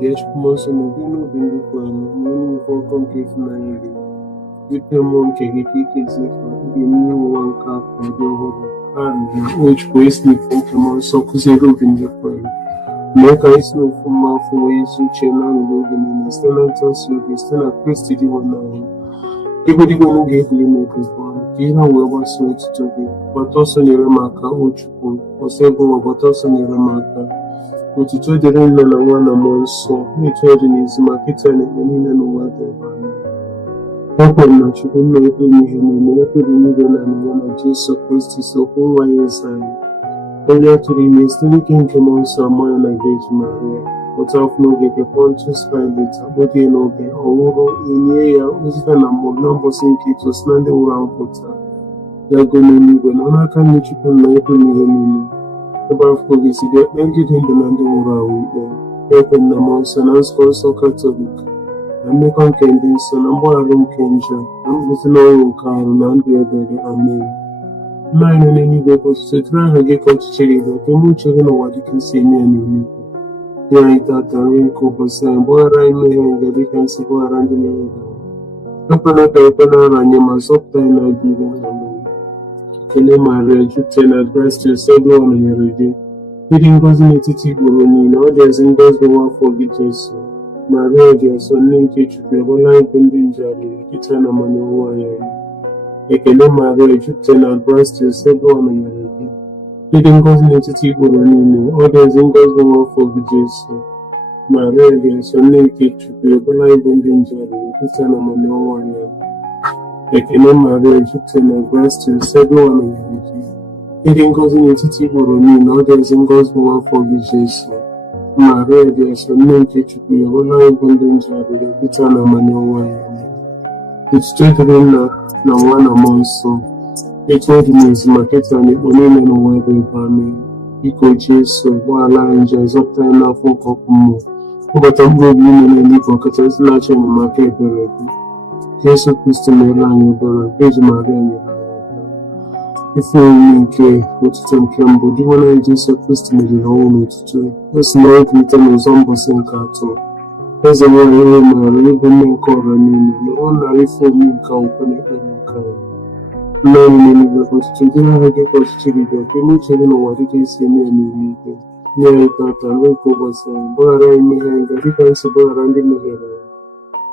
Bịa Chukwu nsọ n'ụdị n'obi ndị kwere n'ime ife ọkụ nke ịfụnanya gị. Zipe mmụọ nke gị ka ikezie ka ndị mmiri ụwa nke afọ dị ọhụrụ. Arịrịọ o Chukwu esi n'ife nke mmụọ nsọ kụziere obi ndị kwere. Mee ka anyị si n'ofu mma afọ wee ezi uche na nrụrụ oge niile site na ntasị obi site na Kristi dị nwe n'ahụ. Igwedigwe n'oge ebili na ebube ọnụ ka ihe wee gbasoo etuto gị. Gbata ọsọ nyere m aka o Chukwu, ọsọ ebe ụwa gbata ọsọ nyere m aka. Otuto dịrị Nna na Nwa na Mmụọ Nsọ, na-etu ọ dị n'ezi ma kịta na ekpe niile n'ụwa dị ebe anyị. Ekwere na Chukwu nna ekpe n'ihe niile, ekpere niile na nwa na Jesu Kristi sokwu nwa ya eze anyị. Onye a tụrụ ime site n'ike nke Mmụọ Nsọ ama ya na Virgin Maria. Pụta afọ n'oge nke Pontius Pilate, akpọghị n'oge ọnwụrụ enye ya ozite na mmụọ na mbọsị nke itosi na ndị nwụrụ anwụ pụta. Ya goo n'eluigwe na n'aka nne Chukwu nna ekpe n'ihe niile. Ebe afọ gị si bịa kpee ndị dị ndụ na ndị nwụrụ anwụ ikpe. Ekwe na Mmụọ Nsọ na nzukọ nsọ Katọlik na mmekọ nke ndị nsọ na mgbaghara nke njọ na mbilite n'ọnwụ nke ahụ na ndụ ebere. Amen. Nna anyị nọ n'eluigwe bụ otuto dịrị aha gị ka ọchịchịrị gị ka eme uche gị n'ụwa dịka isi eme ya n'eluigwe. Nye anyị tata nri nke ụbọchị anyị, gbaghara anyị mmehie anyị dịka anyị si gbaghara ndị na-emehie anyị. Ekwela ka ikpe nara anyị ma zọpụta anyị n'aka ihe. Amen. Ekele Maria, jupụtara na grace, Jehova nọnyere gị. Ịdị ngọzi n'etiti igboro niile, ọ dị ezi ngọzi nwa afọ gị Jesu. Maria dị nsọ, nne nke Chukwu, ebola anyị bụ ndị nje arịrịọ kịta na mmanụ ọnwụ anyị. Ekele Maria, jupụtara na grace, Jehova nọnyere gị. Ịdị ngọzi n'etiti igboro niile, ọ dị ezi ngọzi nwa afọ gị Jesu. Maria dị nsọ, nne nke Chukwu, ebola anyị bụ ndị nje arịrịọ kịta na mmanụ ọnwụ anyị. Ekele Maria, jupụtara na grace, Jehova nọnyere gị. Ịdị ngọzi n'etiti igboro niile, ọ dị ezi ngọzi nwa afọ gị Jesu. Maria dị nsọ, nne nke Chukwu, ebola anyị bụ ndị nje arịrịọ kịta na mmanụ ọnwụ anyị. Otuto dịrị Nna na Nwa na Mmụọ Nsọ, etu ọ dị n'ezi ma kịta na ikpe niile n'ụwa dị ebe. Amen. Biko Jesu, gbaghara anyị njọ, zọpụta anyị n'afọ nke ọkụ mmụọ. Kpọbata mkpụrụ obi niile n'eluigwe, ọkachasị na-achọ enyemaka ebere gị. Jesu Kristi meere anyị ebere, Virgin Maria mere anyị ebere. Ife oyiyi nke otuto nke mbụ, Dịwa anyị Jesu Kristi meriri ọnwụ n'otuto. O si na ọ bilite n'ụzọ mbọsị nke atọ. Eze nwanyị ihe maara ịbụ nne nke ọra niile, na ọ nara ife oyiyi nke akwụkwọ na ekpere nke anyị. Nna anyị n'eluigwe, otuto dịrị aha gị ka ọchịchịrị gị, ka eme uche gị n'ụwa dịka esi eme ya n'eluigwe. Nye anyị tata nri nke ụbọchị anyị, gbaghara anyị mmehie anyị dịka anyị si gbaghara ndị mehiere anyị.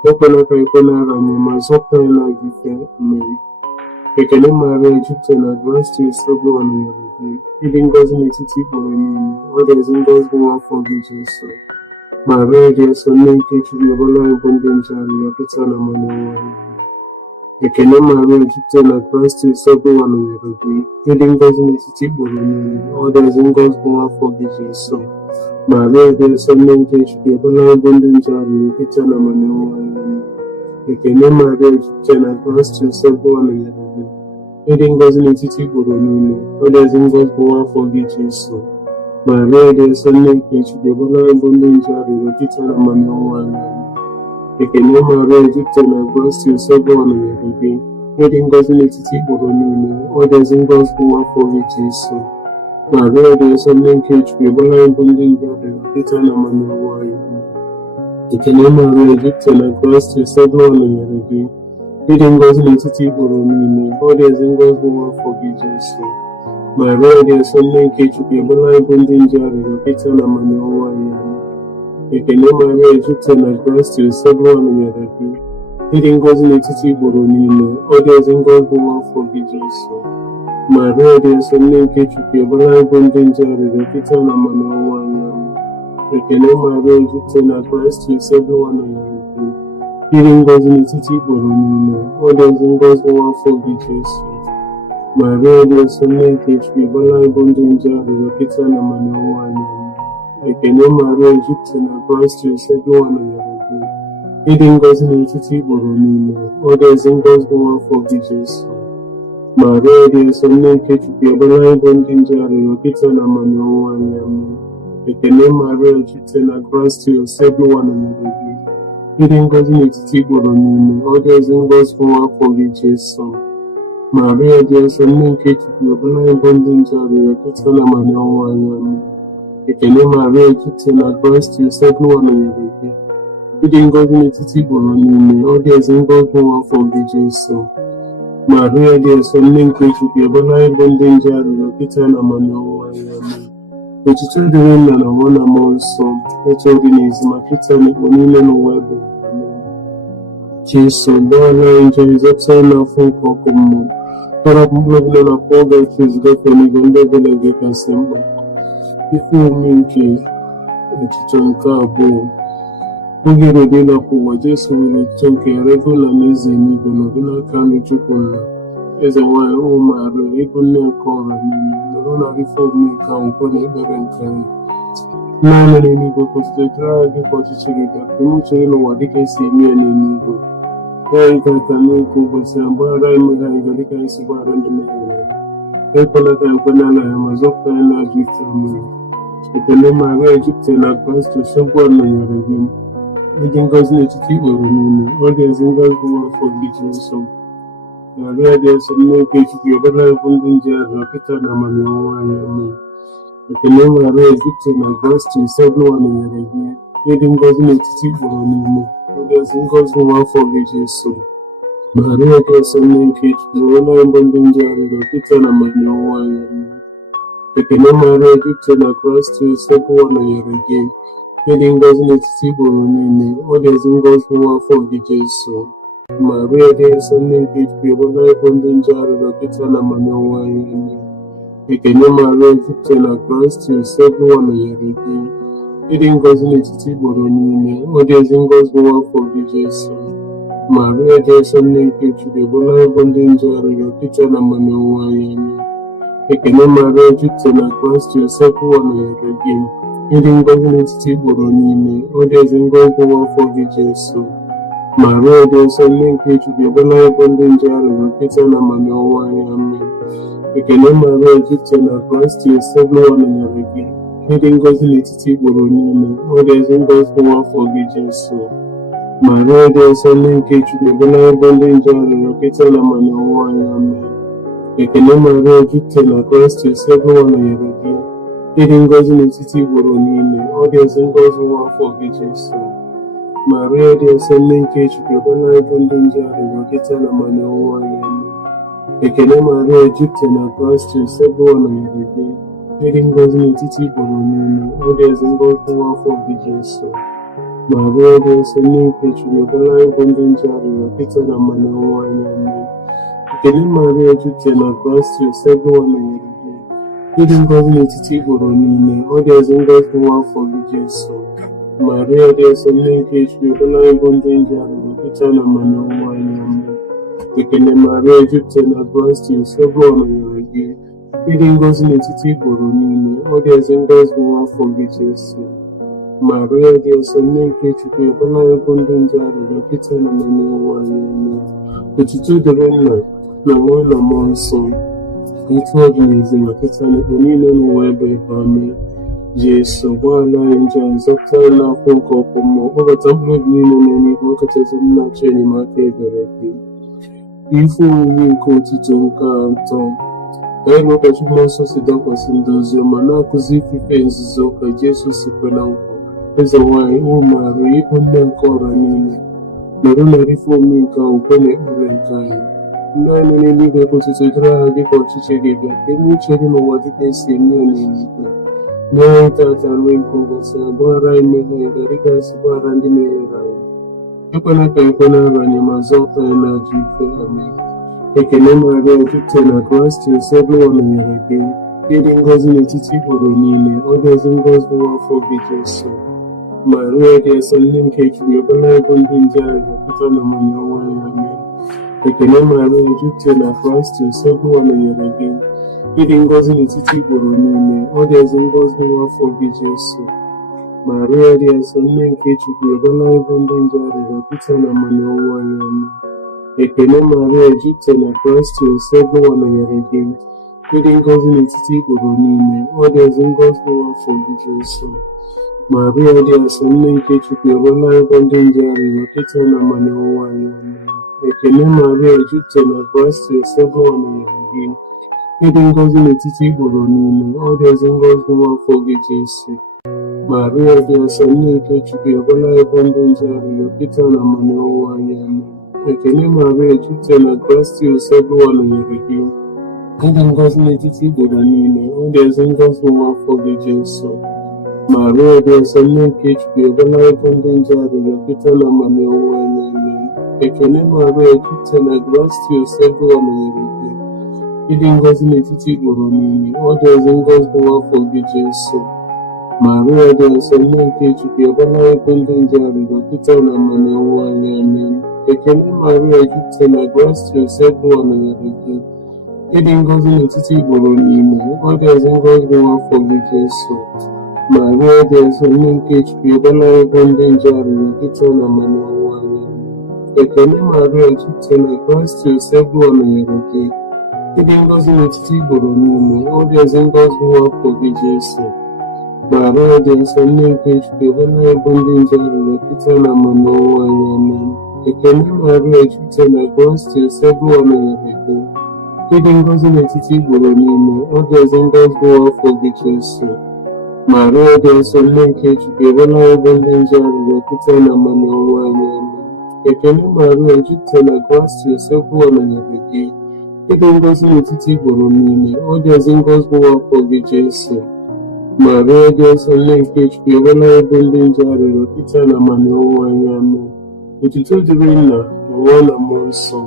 Ekwela ka ikpe nara anyị ma zọpụta anyị n'aka ife. Amen. Ekele Maria, jupụtara na grace, Jehova nọnyere gị. Ịdị ngọzi n'etiti igboro niile, ọ dị ezi ngọzi nwa afọ gị Jesu. Maria dị nsọ, nne nke Chukwu, ebola anyị bụ ndị nje arịrịọ kịta na mmanụ ọnwụ anyị. Ekele Maria, jupụtara na grace, Jehova nọnyere gị. Ịdị ngọzi n'etiti igboro niile, ọ dị ezi ngọzi nwa afọ gị Jesu. Maria dị nsọ, nne nke Chukwu, ebola anyị bụ ndị nje arịrịọ kịta na mmanụ ọnwụ anyị. Ekele Maria, jupụtara na grace, Jehova nọnyere gị. Ịdị ngọzi n'etiti igboro niile, ọ dị ezi ngọzi nwa afọ gị Jesu. Maria dị nsọ, nne nke Chukwu, ebola anyị bụ ndị nje arịrịọ kịta na mmanụ ọnwụ anyị. Ekele Maria, jupụtara na grace, Jehova nọnyere gị. Ịdị ngọzi n'etiti igboro niile, ọ dị ezi ngọzi nwa afọ gị Jesu. Maria dị nsọ, nne nke Chukwu, ebola anyị bụ ndị nje arịrịọ kịta na mmanụ ọnwụ anyị. Ekele Maria, jupụtara na grace, Jehova nọnyere gị. Ịdị ngọzi n'etiti igboro niile, ọ dị ezi ngọzi nwa afọ gị Jesu. Maria dị nsọ, nne nke Chukwu, ebola anyị bụ ndị nje arịrịọ kịta na mmanụ ọnwụ anyị. Ekele Maria, jupụtara na grace, Jehova nọnyere gị. Ịdị ngọzi n'etiti igboro niile, ọ dị ezi ngọzi nwa afọ gị Jesu. Maria dị nsọ, nne nke Chukwu, ebola anyị bụ ndị nje arịrịọ kịta na mmanụ ọnwụ anyị. Ekele Maria, jupụtara na grace, Jehova nọnyere gị. Ịdị ngọzi n'etiti igboro niile, ọ dị ezi ngọzi nwa afọ gị Jesu. Maria dị nsọ, nne nke Chukwu, ebola anyị bụ ndị nje arịrịọ kịta na mmanụ ọnwụ anyị. Ekele Maria, jupụtara na grace, Jehova nọnyere gị. Ịdị ngọzi n'etiti igboro niile, ọ dị ezi ngọzi nwa afọ gị Jesu. Maria dị nsọ, nne nke Chukwu, ebola anyị bụ ndị nje arịrịọ kịta na mmanụ ọnwụ anyị. Ekele Maria, jupụtara na grace, Jehova nọnyere gị. Ịdị ngọzi n'etiti igboro niile, ọ dị ezi ngọzi nwa afọ gị Jesu. Maria dị nsọ, nne nke Chukwu, ebola anyị bụ ndị nje arịrịọ kịta na mmanụ ọnwụ anyị. ekele Maria jupụtara na Kraịst Nsọ nọnyere gị. Ịdị ngọzi n'etiti igboro niile, ọ dị ezi ngọzi nwa afọ gị Jesu. Maria dị nsọ, nne nke Chukwu, ebe anyị bụ ndị nje arịrịọ kịta na ọnwụnwa anyị. Amen. Otuto dịrị Nna na Nwa na Mmụọ Nsọ, etu ọ dị n'ezi ma kịta na ikpo niile n'ụwa ebe. Amen. Jesu, gbaghara anyị njọ, zọpụta anyị n'afọ nke ọkụ mmụọ, tọrọpụ mkpụrụ obi na akwa oge ezugafe n'igwe ndị ebele gị kasị mkpa. Ife omume nke echiche nke abụọ. Oge erede ịlapụ ụwa, Jesu nwere echiche nke ya rego na n'eze n'igwe nọdụ n'aka nri Chukwu Nna. Eze nwanyị ụmụ Maria, ịbụ nne nke ọra niile, nọrọ na ife omume nke akwụkwọ na ekpere nke anyị. Naanị n'eluigwe kwụsịtara anyị dịka ọchịchịrị gị, ka ime uche gị n'ụwa dịka esi eme ya n'eluigwe. Anyị ga-ata n'oge ụbọchị a, mgbaghara anyị mmehie anyị dịka anyị si gbaghara ndị mehiere anyị. Ekwela ka anyị kwe n'ala ya, ma zọpụta anyị n'ajọ ike mmiri. Ekele Maria jupụtara na Kraịst Nsọ nọnyere gị. Ịdị ngọzi n'etiti igboro niile, ọ dị ezi ngọzi nwa afọ gị Jesu. Maria dị nsọ, nne nke Chukwu, ọbụla anyị bụ ndị nje arịrịọ kịta na ọnwụnwa anyị. Amen. Ekele Maria jupụtara na Kraịst Nsọ nọnyere gị. Ịdị ngọzi n'etiti igboro niile, ọ dị ezi ngọzi nwa afọ gị Jesu. Maria dị nsọ, nne nke Chukwu, ọbụla anyị bụ ndị nje arịrịọ kịta na ọnwụnwa anyị. Amen. Ekele Maria jupụtara na Kraịst Nsọ nọnyere gị. Ịdị ngọzi n'etiti igboro niile, ọ dị ezi ngọzi nwa afọ gị Jesu. Maria dị nsọ, nne nke Chukwu, ọbụla anyị bụ ndị nje arịrịọ kịta na ọnwụnwa anyị. Amen. Ekele Maria jupụtara na Kraịst Nsọ nọnyere gị. Ịdị ngọzi n'etiti igboro niile, ọ dị ezi ngọzi nwa afọ gị Jesu. Maria dị nsọ, nne nke Chukwu, ọbụla anyị bụ ndị nje arịrịọ kịta na ọnwụnwa anyị. Amen. Ekele Maria jupụtara na Kraịst Nsọ nọnyere gị. Ịdị ngọzi n'etiti igboro niile, ọ dị ezi ngọzi nwa afọ gị Jesu. Maria dị nsọ, nne nke Chukwu, ọbụla anyị bụ ndị nje arịrịọ kịta na ọnwụnwa anyị. Amen. Ekele Maria jupụtara na Kraịst Nsọ nọnyere gị. Ịdị ngọzi n'etiti igboro niile, ọ dị ezi ngọzi nwa afọ gị Jesu. Maria dị nsọ, nne nke Chukwu, ọbụla anyị bụ ndị nje arịrịọ kịta na ọnwụnwa anyị. Amen. Ekele Maria jupụtara na Kraịst Nsọ nọnyere gị. Ịdị ngọzi n'etiti igboro niile, ọ dị ezi ngọzi nwa afọ gị Jesu. Maria dị nsọ, nne nke Chukwu, ọbụla anyị bụ ndị nje arịrịọ kịta na ọnwụnwa anyị. Amen. Ekele Maria jupụtara na Kraịst Nsọ nọnyere gị. Ịdị ngọzi n'etiti igboro niile, ọ dị ezi ngọzi nwa afọ gị Jesu. Maria dị nsọ, nne nke Chukwu, ọbụla anyị bụ ndị nje arịrịọ kịta na ọnwụnwa anyị. Amen. Ekele Maria jupụtara na Kraịst Nsọ nọnyere gị. Ịdị ngọzi n'etiti igboro niile, ọ dị ezi ngọzi nwa afọ gị Jesu. Maria dị nsọ, nne nke Chukwu, ọbụla anyị bụ ndị nje arịrịọ kịta na ọnwụnwa anyị. Amen. Ekele Maria jupụtara na Kraịst Nsọ nọnyere gị. Ịdị ngọzi n'etiti igboro niile, ọ dị ezi ngọzi nwa afọ gị Jesu. Maria dị nsọ, nne nke Chukwu, ọbụla anyị bụ ndị nje arịrịọ kịta na ọnwụnwa anyị. Amen. Otuto dịrị Nna na Nwa na Mmụọ Nsọ, etu ọ dị n'ezi ma kịta na ikpo niile n'ụwa ebe. Amen. Jesu, gbaghara anyị njọ anyị, zọpụta anyị n'afọ nke ọkụ mmụọ, kpọbata mkpụrụ obi niile n'eluigwe, ọkachasị ndị na-achọ enyemaka ebere gị. Ife omume nke otuto nke atọ. Anyị na ụbọchị Mmụọ Nsọ si dakwasị ndị oziọma na-akụzi ifufe nzuzo ka Jesu si kwe na nkwa. Eze nwanyị ụmụ Maria, ịbụ nne nke ọra niile, nọrọ na ife omume nke akwụkwọ na ekpere nke anyị. Ndị anyị nọ n'eluigwe kwụsịtụ dịrị anyị dịka ọchịchị gị bịa, ka eme uche gị n'ụwa dịka esi eme ya n'eluigwe. Nye anyị tata nri nke ụbọchị a, gbaghara anyị mmehie anyị dịka anyị si gbaghara ndị mehiere anyị. Ekwela ka anyị kwe n'ara anyị, ma zọpụta anyị n'ajọ ife. Amen. Ekele Maria jupụtara na Kraịst Nsọ nọnyere gị. Ịdị ngọzi n'etiti igboro niile, ọ dị ezi ngọzi nwa afọ gị Jesu. Maria dị nsọ, nne nke Chukwu, ọbụla anyị bụ ndị nje arịrịọ kịta na ọnwụnwa anyị. Amen. Ekele Maria jupụtara na Kraịst Nsọ nọnyere gị. Ịdị ngọzi n'etiti igboro niile, ọ dị ezi ngọzi nwa afọ gị Jesu. Maria dị nsọ, nne nke Chukwu, ọbụla anyị bụ ndị nje arịrịọ kịta na ọnwụnwa anyị. Amen. Ekele Maria jupụtara na Kraịst Nsọ nọnyere gị. Ịdị ngọzi n'etiti igboro niile, ọ dị ezi ngọzi nwa afọ gị Jesu. Maria dị nsọ, nne nke Chukwu, ọbụla anyị bụ ndị nje arịrịọ kịta na ọnwụnwa anyị. Amen. Ekele Maria jupụtara na Kraịst Nsọ nọnyere gị. ịdị ngọzi n'etiti igboro niile, ọ dị ezi ngọzi n'afọ gị Jesu. Maria dị nsọ, nne nke Chukwu, ọbụla ebo ndị nje arịrịọ Pita na mmanụ ọnwụwa anyị. Amen. Ekele Maria, jupụtara na gracia, Sebuwa nọnyere gị. Ịdị ngọzi n'etiti igboro niile, ọ dị ezi ngọzi n'afọ gị Jesu. Maria dị nsọ, nne nke Chukwu, ọbụla ebo ndị nje arịrịọ Pita na mmanụ ọnwụwa anyị. Amen. Ekele Maria, jupụtara na gracia, Sebuwa nọnyere gị. Ịdị ngọzi n'etiti igboro niile, ọ dị ezi ngọzi n'afọ gị Jesu. Maria dị nsọ, nne nke Chukwu, ọbụla ebo ndị nje arịrịọ Pita na mmanụ ọnwụwa anyị. Amen. Ekele Maria, jupụtara na gracia, Sebuwa nọnyere gị. Ịdị ngọzi n'etiti igboro niile, ọ dị ezi ngọzi n'afọ gị Jesu. Maria dị nsọ, nne nke Chukwu, ọbụla ebo ndị nje arịrịọ Pita na mmanụ ọnwụwa anyị. Ekele Maria, jupụtara na gracia, Sebuwa nọnyere gị. Ịdị ngọzi n'etiti igboro niile, ọ dị ezi ngọzi n'afọ gị Jesu. Maria dị nsọ, nne nke Chukwu, ọbụla ebo ndị nje arịrịọ Pita na mmanụ ọnwụwa anyị. Amen. Ekele Maria, jupụtara na gracia, Sebuwa nọnyere gị. Ịdị ngọzi n'etiti igboro niile, ọ dị ezi ngọzi n'afọ gị Jesu. Maria dị nsọ, nne nke Chukwu, ọbụla ebo ndị nje arịrịọ Pita na mmanụ ọnwụwa anyị. Amen. Ekele Maria, jupụtara na gracia, Sebuwa nọnyere gị. Ịdị ngọzi n'etiti igboro niile, ọ dị ezi ngọzi n'afọ gị Jesu. Maria dị nsọ, nne nke Chukwu, ọbụla ebo ndị nje arịrịọ Pita na mmanụ ọnwụwa anyị. Amen. Otuto dịrị Nna na Nwa na Mmụọ Nsọ,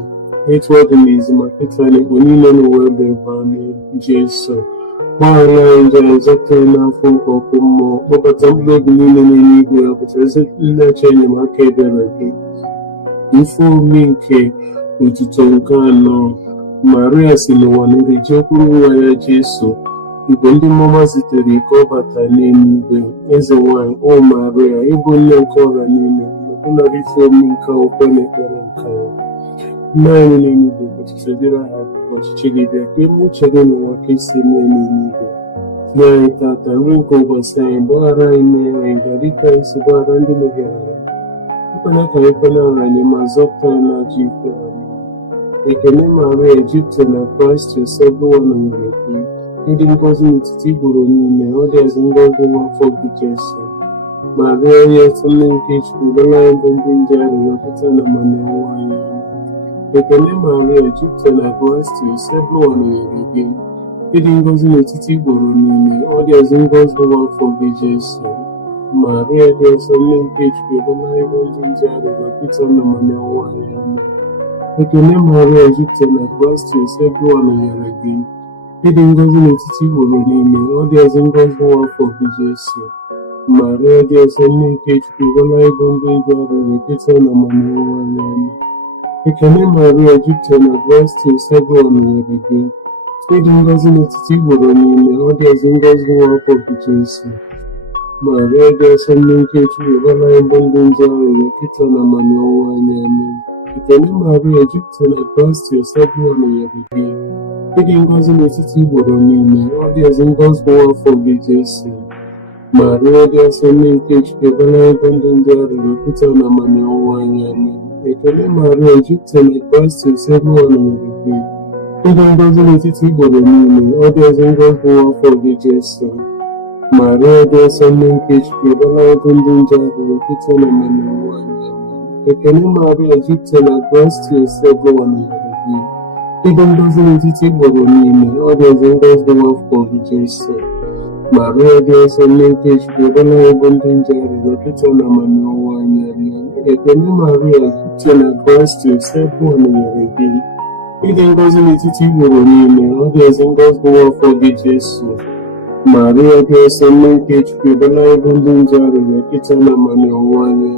etu ọ dị n'izu ma Pita na igbo niile n'ụwa ebe ebe. Amen. Jesu, gbaghara anyị njọ anyị, zọpụta anyị n'afọ nke ọkụ mmụọ, kpọbata mkpụrụ obi niile n'eluigwe ya, pụtara ezi nlecha enyemaka ebere gị. Ife omume nke otuto nke anọ. Maria si n'ụwa niile jekwuru nwa ya Jesu, igwe ndị mmụọ zitere ike ọ bata n'eluigwe. Eze nwanyị, o Maria, ịbụ nne nke ọra niile, ọbụnara ife omume nke ukwe na ekpere nke ya. Nna anyị n'eluigwe, ọchịchị dịrị aha gị, ọchịchị gị bịa, ka ime uche gị n'ụwa ka esi eme n'eluigwe. Nye anyị tata nri nke ụbọchị anyị, gbaghara anyị mmehie anyị, dịka anyị si gbaghara ndị mehiere anyị. Ekwela ka anyị kwenara anyị, ma zọpụta anyị n'ajọ ike. Ekele Maria, jupụtara na gracia, Sebuwa nọnyere gị. Ịdị ngọzi n'etiti igboro niile, ọ dị ezi ngọzi n'afọ gị Jesu. Maria dị nsọ, nne nke Chukwu, ọbụla ebo ndị nje arịrịọ Pita na mmanụ ọnwụwa anyị. Ekele Maria, jupụtara na gracia, Sebuwa nọnyere gị. Ịdị ngọzi n'etiti igboro niile, ọ dị ezi ngọzi n'afọ gị Jesu. Maria dị nsọ, nne nke Chukwu, ọbụla ebo ndị nje arịrịọ Pita na mmanụ ọnwụwa anyị. Ekele Maria, jupụtara na gracia, Sebuwa nọnyere gị. Ịdị ngọzi n'etiti igboro niile, ọ dị ezi ngọzi n'afọ gị Jesu. Maria dị nsọ, nne nke Chukwu, ọbụla ebo ndị nje arịrịọ Pita na mmanụ ọnwụwa anyị. Ekele Maria, jupụtara na gracia, Sebuwa nọnyere gị. Ịdị ngọzi n'etiti igboro niile, ọ dị ezi ngọzi n'afọ gị Jesu. Maria dị nsọ, nne nke Chukwu, ọbụla ebo ndị nje arịrịọ Pita na mmanụ ọnwụwa anyị. Amen. Ekele Maria, jupụtara na gracia, Sebuwa nọnyere gị. Ịdị ngọzi n'etiti igboro niile, ọ dị ezi ngọzi n'afọ gị Jesu. Maria dị nsọ, nne nke Chukwu, ọbụla ebo ndị nje arịrịọ Pita na mmanụ ọnwụwa anyị. Amen. Ekele Maria, jupụtara na gracia, Sebuwa nọnyere gị. Ịdị ngọzi n'etiti igboro niile, ọ dị ezi ngọzi n'afọ gị Jesu. Maria dị nsọ, nne nke Chukwu, ọbụla ebo ndị nje arịrịọ Pita na mmanụ ọnwụwa anyị. Ekele Maria, jupụtara na gracia, Sebuwa nọnyere gị. Ịdị ngọzi n'etiti igboro niile, ọ dị ezi ngọzi n'afọ gị Jesu. Maria dị nsọ, nne nke Chukwu, ọbụla ebo ndị nje arịrịọ Pita na mmanụ ọnwụwa anyị. Ekele Maria, jupụtara na gracia, Sebuwa nọnyere gị. Ịdị ngọzi n'etiti igboro niile, ọ dị ezi ngọzi n'afọ gị Jesu. Maria dị nsọ, nne nke Chukwu, ọbụla ebo ndị nje arịrịọ Pita na mmanụ ọnwụwa anyị.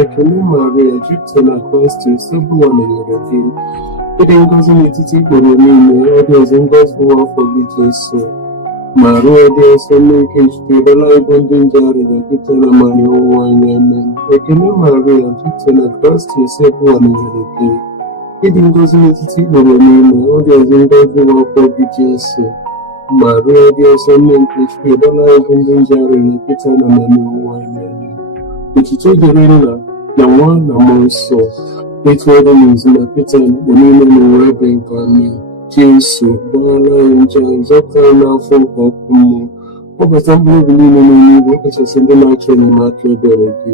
Ekele Maria, jupụtara na gracia, Sebuwa nọnyere gị. Ịdị ngọzi n'etiti igboro niile, ọ dị ezi ngọzi n'afọ gị Jesu. Maria dị nsọ, nne nke Chukwu, ọbụla ebo ndị nje arịrịọ Pita na mmanụ ọnwụwa anyị. Amen. Ekele Maria, jupụtara na gracia, Sebuwa nọnyere gị. Ịdị ngọzi n'etiti igboro niile, ọ dị ezi ngọzi n'afọ gị Jesu. Maria dị nsọ, nne nke Chukwu, ọbụla ebo ndị nje arịrịọ Pita na mmanụ ọnwụwa anyị. Otuto dịrị Nna na Nwa na Mmụọ Nsọ, etu ọ dị n'izu ma Pita na igbo niile n'ụwa ebe ebe. Amen. Jesu gbaghara anyị njọ anyị, zọpụta anyị n'afọ nke ọkụ mmụọ. Kpọbata mkpụrụ obi niile n'eluigwe, ọkachasị ndị na-achọ enyemaka ebere gị.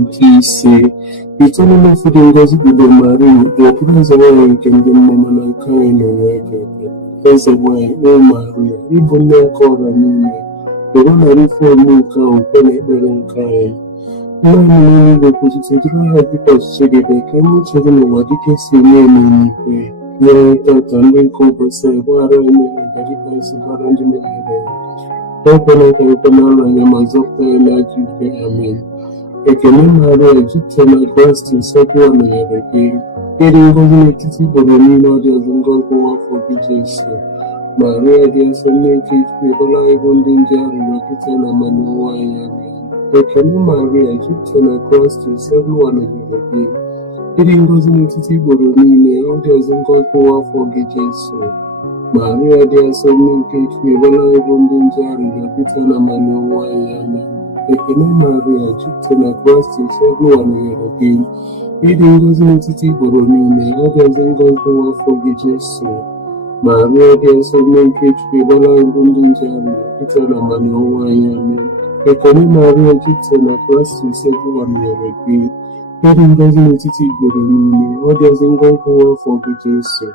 Nke ise, itoolu n'ofu dị ngọzi bido Maria, dị okpuru eze nwanyị nke ndị mmụọ, mana nke anyị na-enwe eke. Eze nwanyị, o Maria, ịbụ nne nke ọra niile, were narị ife ome nke ahụ kwe na ekpere nke anyị. Nna anyị n'eluigwe, kwụsịtụ dịrị aha dịka ọchịchị gị dị, ka enye uche gị n'ụwa dịka esi eme n'eluigwe. Nye anyị tata nri nke ụbọchị anyị, gbaghara anyị mmehie anyị dịka anyị si gbaghara ndị mehiere anyị. Ekwela ka ekwe n'ala anyị, ma zọpụta anyị n'ajọ ike. Amen. Ekele Maria, jupụtara na Kraịst, nsọpụrụ nọnyere gị. Ịdị ngọzi n'etiti igboro niile, ọ dị ọzọ ngọzi afọ gị Jesu. Maria dị nsọ, nne nke Chukwu, ebere anyị bụ ndị nje arịrịọ kịta na mmanụ ụwa anyị. Amen. Ekele Maria, jupụtara na Kraịst, nsọpụrụ nọnyere gị. Ịdị ngọzi n'etiti igboro niile, ọ dị ọzọ ngọzi afọ gị Jesu. Maria dị nsọ, nne nke Chukwu, ebere anyị bụ ndị nje arịrịọ kịta na mmanụ ụwa anyị. Amen. Ekele Maria, jupụtara na Kraịst, nsọpụrụ nọnyere gị. Ịdị ngọzi n'etiti igboro niile, ọ dị ọzọ ngọzi afọ gị Jesu. Maria dị nsọ, nne nke Chukwu, ebere anyị bụ ndị nje arịrịọ kịta na mmanụ ụwa anyị. Amen. Ekele Maria, jupụtara na Kraịst, nsọpụrụ nọnyere gị. Ịdị ngọzi n'etiti igboro niile, ọ dị ọzọ ngọzi afọ gị Jesu.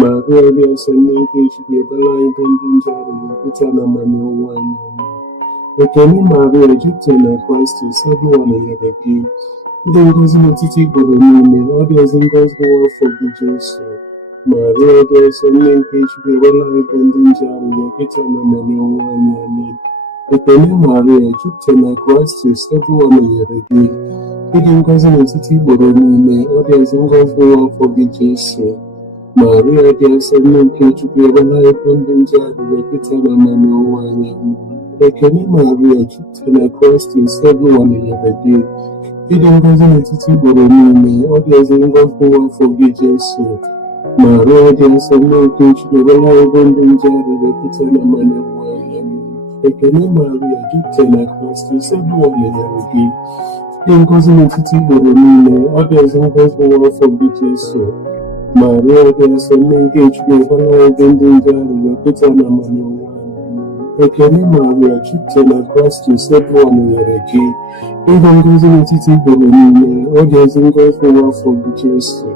Maria dị nsọ, nne nke Chukwu, ebere anyị bụ ndị nje arịrịọ kịta na mmanụ ụwa anyị. Amen. Ekele Maria, jupụtara na Kraịst, nsọpụrụ nọnyere gị. Ịdị ngọzi n'etiti igboro niile, ọ dị ọzọ ngọzi afọ gị Jesu. Maria dị nsọ, nne nke Chukwu, ebere anyị bụ ndị nje arịrịọ kịta na mmanụ ụwa anyị. Amen. Ekele Maria, jupụtara na Kraịst, nsọpụrụ nọnyere gị. Ịdị ngọzi n'etiti igboro niile, ọ dị ọzọ ngọzi afọ gị Jesu. Maria dị nsọ, nne nke Chukwu, ebere anyị bụ ndị nje arịrịọ kịta na mmanụ ụwa anyị. Amen. Ekele Maria, jupụtara na Kraịst, nsọpụrụ nọnyere gị. Ịdị ngọzi n'etiti igboro niile, ọ dị ọzọ ngọzi afọ gị Jesu. Maria dị nsọ, nne nke Chukwu, ebere anyị bụ ndị nje arịrịọ kịta na mmanụ ụwa anyị. Amen. Ekele Maria, jupụtara na Kraịst, nsọpụrụ nọnyere gị. Ịdị ngọzi n'etiti igboro niile, ọ dị ọzọ ngọzi afọ gị Jesu. Maria dị nsọ, nne nke Chukwu, ebere anyị bụ ndị nje arịrịọ kịta na mmanụ ụwa anyị. Ekele Maria, jupụtara na Kraịst, nsọpụrụ nọnyere gị. Ịdị ngọzi n'etiti igboro niile, ọ dị ọzọ ngọzi afọ gị Jesu.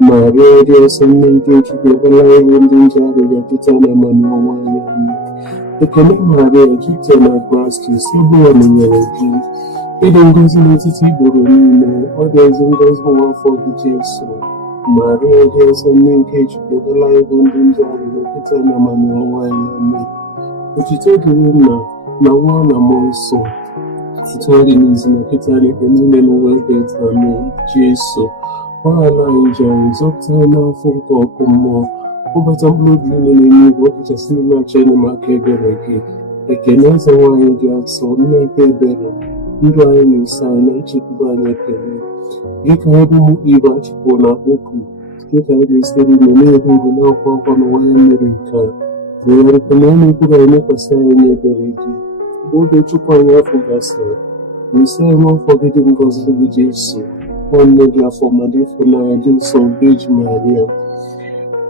Maria dị nsọ, nne nke Chukwu, ebere anyị bụ ndị nje arịrịọ kịta na mmanụ ụwa anyị. Amen. Ekele Maria, jupụtara na Kraịst, nsọpụrụ nọnyere gị. Ịdị ngọzi n'etiti igboro niile, ọ dị ọzọ ngọzi afọ gị Jesu. Maria dị nsọ, nne nke Chukwu, ebere anyị bụ ndị nje arịrịọ kịta na mmanụ ụwa anyị. Amen. Otuto dịrị Nna na Nwa na Mmụọ Nsọ, site ọ dị n'izu na kịta na ikpe niile n'ụwa ebe taa. Amen. Jesu gbaghara anyị njọ anyị, zọpụta anyị n'afọ nke ọkụ mmụọ. Kpọbata mkpụrụ obi niile n'eluigwe, ọkachasị ndị na-achọ enyemaka ebere gị. Ekele eze nwanyị dị nsọ, nne nke ebere, ndụ anyị na-eso anyị na nchekwube anyị. Ekele gị ka anyị bụ ụmụ Igbo achịpụrụ na okwu, gị ka anyị ga-esite n'ime na-ebe ugwu na-akwa akwa n'ụwa ya mere nke a. Weghara na onye mkpụrụ anyị mekwasị anyị n'ebere gị. Mgbe oge chukwu anyị afọ gasịrị, nsị anyị afọ gị dị ngọzi gị Jesu, nwanne gị afọ ma dị ịfụnanya dị nsọ Beji Maria.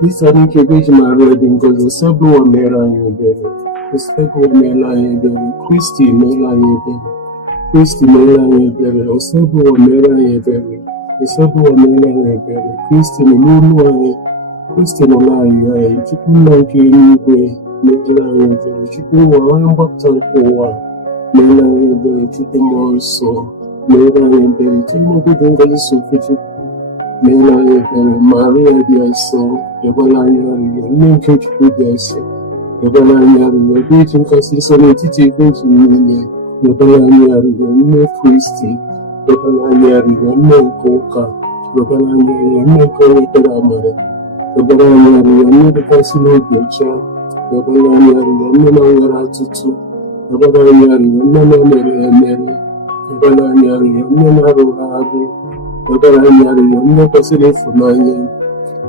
Isa n'ike Beji Maria dị ngọzi, nsọpụrụ mere anyị ebere. Nsọpụrụ mere anyị ebere. Kristi mere anyị ebere. Kristi mere anyị ebere. Nsọpụrụ mere anyị ebere. Nsọpụrụ mere anyị ebere. Kristi nọ n'olu anyị. Kristi nọ n'anyị anyị. Chukwu nna nke eluigwe mere anyị ebere. Chukwu nwa onye mgbapụta nke ụwa mere anyị ebere. Chukwu mmụọ nsọ mere anyị ebere. Chukwu obodo ngọzi sofe Chukwu mere anyị ebere. Maria dị nsọ, ebere anyị arịrịọ. Nne nke Chukwu dị nsọ, ebere anyị arịrịọ. Beji nkasi nsọ n'etiti beji niile, ebere anyị arịrịọ. Nne Kristi, ebere anyị arịrịọ. Nne nke ụka, ebere anyị arịrịọ. Nne nke onye ekpere amara, ebere anyị arịrịọ. Nne dịkasị n'obi ọcha, ebere anyị arịrịọ. Nne na-nwere atụtụ, ebere anyị arịrịọ. Nne na-emere emere, ebere anyị arịrịọ. Nne na-arụrụ arụ, ebere anyị arịrịọ. Nne kwesịrị ịfụnanya,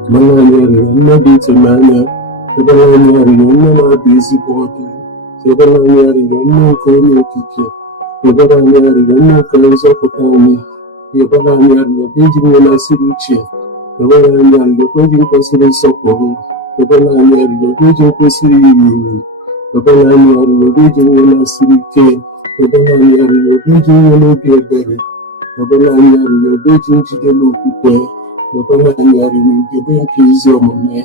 ebere anyị arịrịọ. Nne dị ịtụnanya, ebere anyị arịrịọ. Nne na-abụ ezigbo ọdụ, ebere anyị arịrịọ. Nne nke onye okike, ebere anyị arịrịọ. Nne nke nzọpụta anyị, ebere anyị arịrịọ. Beji nwe na-asịrị uche, Debara anyị arịrịọ oge kwesịrị nsọpụrụ. Debara anyị arịrịọ oge kwesịrị iri uru. Debara anyị arịrịọ oge nwe na-asịrị ike. Debara anyị arịrịọ oge nwe n'obi ebere. Debara anyị arịrịọ oge njide n'okwukwe. Debara anyị arịrịọ ugebe nke ezi omume.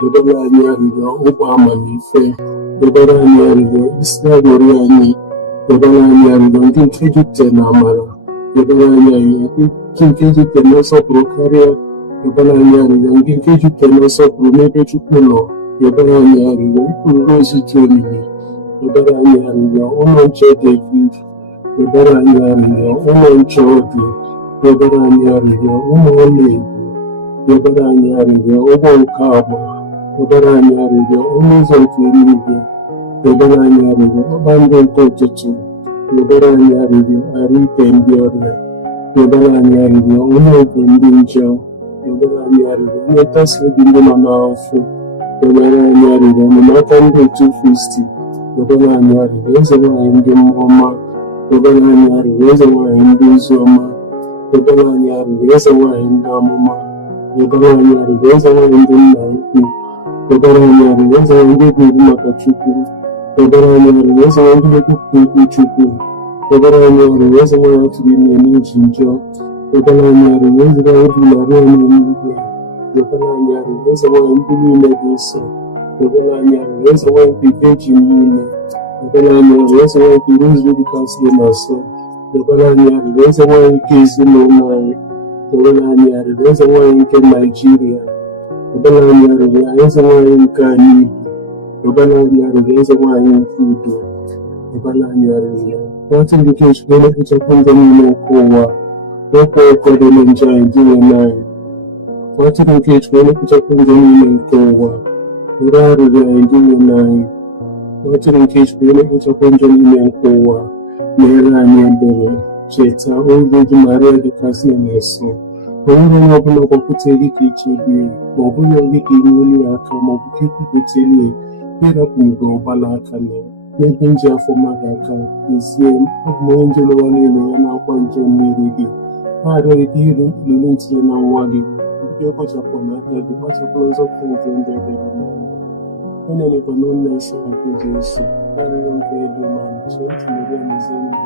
Debara anyị arịrịọ ụgbọ amamife. Debara anyị arịrịọ isi arịrịọ anyị. Debara anyị arịrịọ ndị nke jupụtara na amara. Debara anyị arịrịọ ndị nke jupụtara na nsọpụrụ karịa. Debara anyị arịrịọ ndị nke jupụtara na nsọpụrụ n'ebe Chukwu nọ. Debara anyị arịrịọ ịpụrụ ozi dị omimi. Debara anyị arịrịọ ụlọ nche David. Debara anyị arịrịọ ụlọ nche ọdụ. Debara anyị arịrịọ ụmụ ọlaedo. Debara anyị arịrịọ ụgbọ nke agba. Debara anyị arịrịọ ọnụ ụzọ nke eluigwe. Debara anyị arịrịọ kpakpando nke ụtụtụ. Debara anyị arịrịọ arụ ike ndị ọrịa. Debara anyị arịrịọ onye oge ndị njọ. Debara anyị arịrịọ onye nkasi obi ndị nọ n'afọ. Debara anyị arịrịọ ọmụmaka ndị otu Kristi. Debara anyị arịrịọ eze nwaanyị ndị mmụọ ọma. Debara anyị arịrịọ eze nwaanyị ndị ozi ọma. Debara anyị arịrịọ eze nwaanyị ndị amụma. Debara anyị arịrịọ eze nwaanyị ndị nna ukwu. Debara anyị arịrịọ eze nwaanyị ndị ga-ebu maka Chukwu. Debara anyị arịrịọ eze nwaanyị ndị ga-ekwupụta okwu Chukwu. Debara anyị arịrịọ eze nwaanyị atụrụ ime n'iji njọ. Debara anyị arịrịọ eze nwaanyị bụ narị anyị n'eluigwe. Debara anyị arịrịọ eze nwaanyị ndị niile dị nsọ. Debara anyị arịrịọ eze nwaanyị nke Virgin niile. Debara anyị arịrịọ eze nwaanyị nke Rosary dịkasịrị na nsọ. Debara anyị arịrịọ eze nwaanyị nke ezinụlọ anyị. Debara anyị arịrịọ eze nwaanyị nke Naịjirịa. Debara anyị arịrịọ eze nwaanyị nke anyị Igbo. Debara anyị arịrịọ eze nwaanyị nke udo. Debara anyị arịrịọ nwata ndị nke Chukwu na-ekpochapụ ndị niile nke ụwa. Okwu ọkọdịle nje anyị dị n'anyị. Nwata nke Chukwu na-ekpochapụ ndị niile nke ụwa. Nrọ arịrịọ anyị dị n'anyị. Nwata nke Chukwu na-ekpochapụ ndị niile nke ụwa. Meere anyị ebere. Cheta oge dị Maria dịkasị na-eso. O nwere onye ọbụla gbapụta gị ka iche gị, ma ọ bụghị gị ka inyere ya aka, ma ọ bụ ka ikwupụta ihe ịrapụ mgbe ọgbala aka na n'ebe nji afọ mmadụ aka. Ezie, abụ m onye nje n'ụwa niile ya na-akwa nje mmiri gị. Ha arịọghị ka iri mkpụrụ ntinye na nwa gị, nke kpochapụ na aka gị, kpachapụrụ nzọpụta nke ndị ọbịa n'ọnụ. Onye na-ekwe n'ụlọ nsọ nke Jesu, arịrịọ nke elu ma nche tinyere ya n'ezi ndụ.